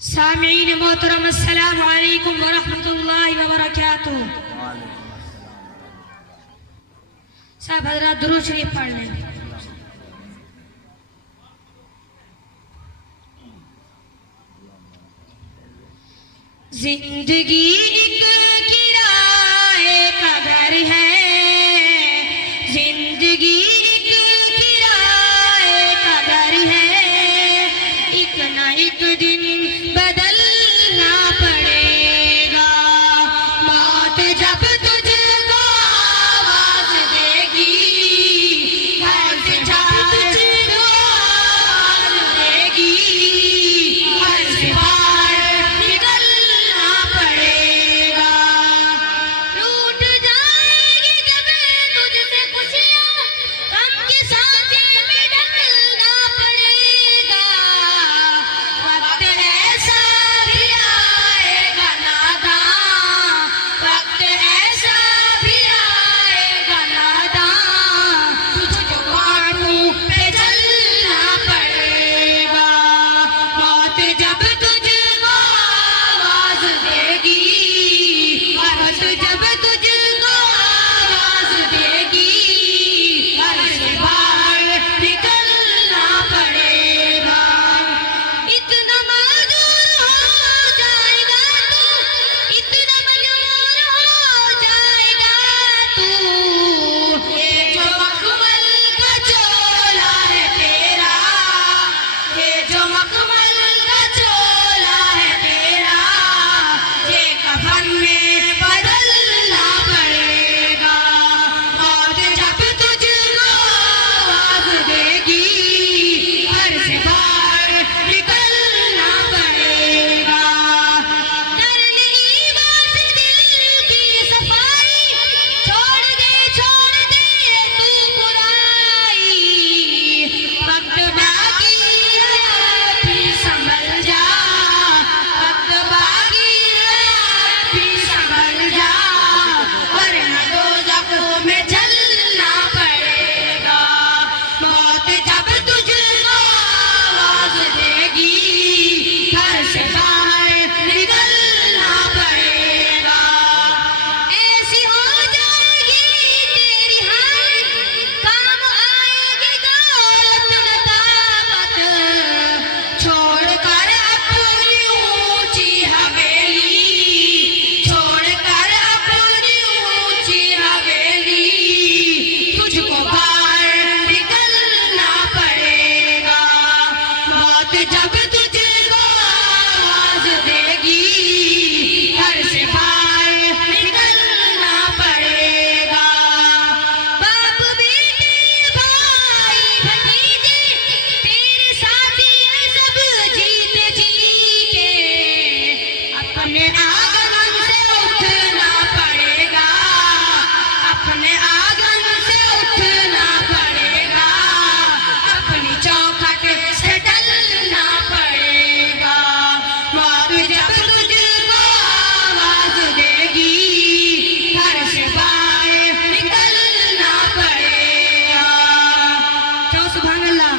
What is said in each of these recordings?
सामीन मोहतरम अस्सलाम वालेकुम व रहमतुल्लाहि व बरकातुहू। सब हज़रात दुरूद शरीफ पढ़ लें। जिंदगी एक किराए का घर है, जिंदगी एक किराए का घर है, एक ना एक दिन बदलना पड़ेगा। मौत जब तुझको आवाज देगी, घर से जब तुझको आवाज देगी, घर से बाहर निकलना पड़ेगा। रूठ जाएगी जब तुझसे खुशियां, गम की सांसें में ढलना पड़ेगा। वक्त ऐसा भी आएगा नादां, वक्त ऐसा भी आएगा नादां, तुझको कांटों पे चलना पड़ेगा। मौत जब तुझको आवाज देगी, मौत जब तुझको आवाज देगी, घर से बाहर निकलना पड़ेगा। इतना मजबूर हो जाएगा तू, इतना मजबूर हो जाएगा तू। ये जो मखमल का चोला है तेरा, ये जो मखमल का चोला है तेरा, ये कफन में बदलना पड़ेगा। मौत जब तुझको आवाज देगी, घर से बाहर निकलना पड़ेगा। करने ईमान से दिल की सफाई, छोड़ दे तू बुराई। वक्त बाकी है फिर संभल जा, वक्त बाकी है फिर संभल जा, वरना दोज़ख में जलना पड़ेगा। मौत जब तुझको आवाज देगी, घर से बाहर निकलना पड़ेगा। ऐसी हो जाएगी तेरी हालत, काम आएगी दौलत ताकत, छोड़कर अपनी ऊंची हवेली, छोड़कर अपनी ऊंची हवेली, तुझको बाहर निकलना पड़ेगा। मौत जब तुझको आवाज देगी, घर से बाहर निकलना पड़ेगा। बाप बेटे भाई भतीजे तेरे साथी हैं सब जीते जी के, अपने आंगन से उठना पड़ेगा, अपने आंगन से उठना पड़ेगा, अपनी चौखट से टलना पड़ेगा। मौत जब तुझको आवाज देगी, घर से बाहर निकलना पड़ेगा। तो सुभान अल्लाह।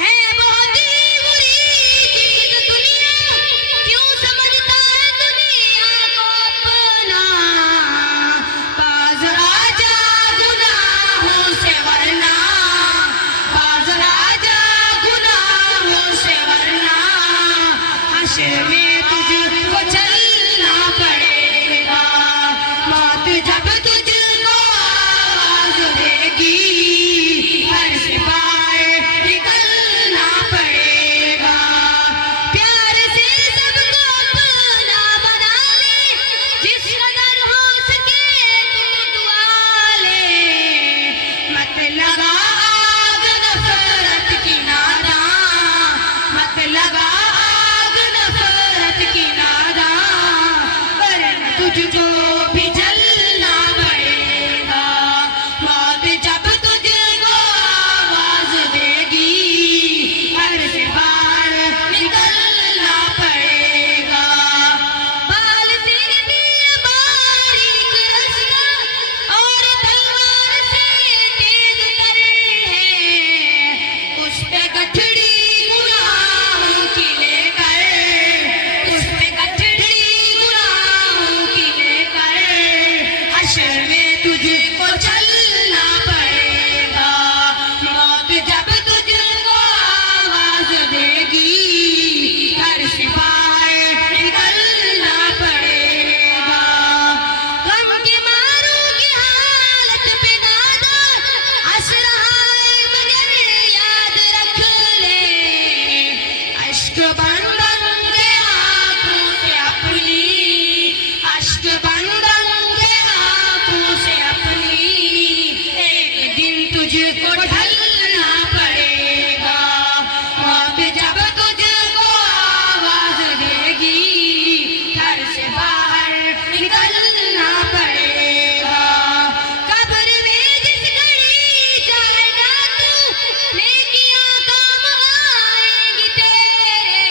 है बहुत ही बुरी चीज दुनिया, क्यों समझता है दुनिया को अपना। बाज आजा गुनाहों से वरना, बाज आजा गुनाहों से वरना, हश्र में तुझको चलना पड़ेगा। मौत जब तुझको आवाज देगी, घर से बाहर निकलना पड़ेगा। प्यार से सबको अपना बना ले, जिस कदर हो सके तू दुआ ले। मत लगा आग नफरत की नादां, मत लगा आग नफरत अश्क बंदन के आंखों से अपनी, अश्क बंदन के आंखों से अपनी, एक दिन तुझको ढलना पड़ेगा। मौत जब तुझको आवाज देगी, घर से बाहर निकलना पड़ेगा। कब्र में जिस घड़ी जाएगा तू, नेकियां काम आएंगी तेरे।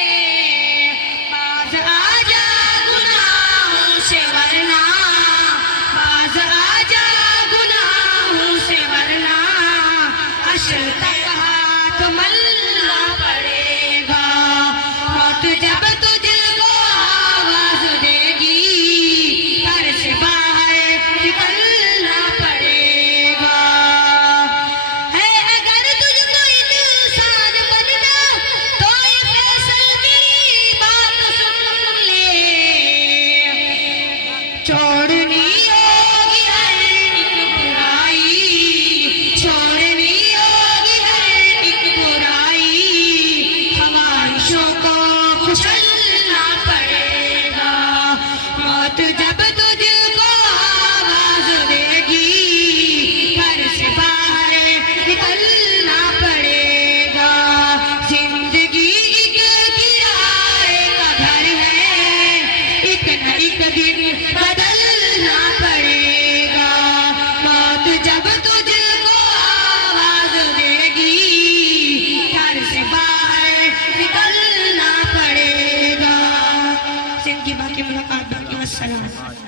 बाज आजा गुनाहों से वरना, बाज आजा गुनाहों से वरना, अशर तक हाथ मलना पड़ेगा। मौत जब तुझको आवाज देगी, घर से बाहर निकलना पड़ेगा। है अगर तुझको इंसान बनना, तो ये फैसल की बात सुन ले। छोड़नी होगी हर एक बुराई, छोड़नी होगी हर एक बुराई, ख्वाहिशों को कुचलना पड़ेगा। मौत जब तुझको आवाज देगी, घर से बाहर निकलना पड़ेगा। जिंदगी एक किराए का घर है, एक न एक दिन बदलना पड़ेगा। मौत जब तुझको आवाज देगी, घर से बाहर निकलना पड़ेगा। जिनकी बाकी मुलाकात बाकी, वस्सलाम।